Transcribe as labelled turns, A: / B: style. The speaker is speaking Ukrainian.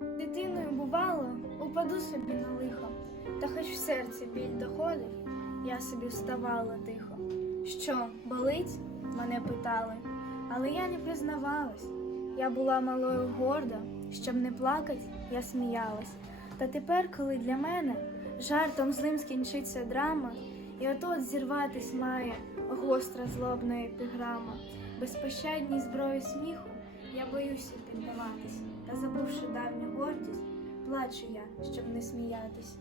A: Дитиною бувало, упаду собі на лихо, та хоч в серці біль доходив, я собі вставала тихо. Що, болить? мене питали, але я не признавалась. Я була малою горда, щоб не плакать, я сміялась. Та тепер, коли для мене жартом злим скінчиться драма, і от-от зірватись має гостра злобна епіграма, безпощадній зброї сміху, я боюся піддаватись, давню гордість, плачу я, щоб не сміятись.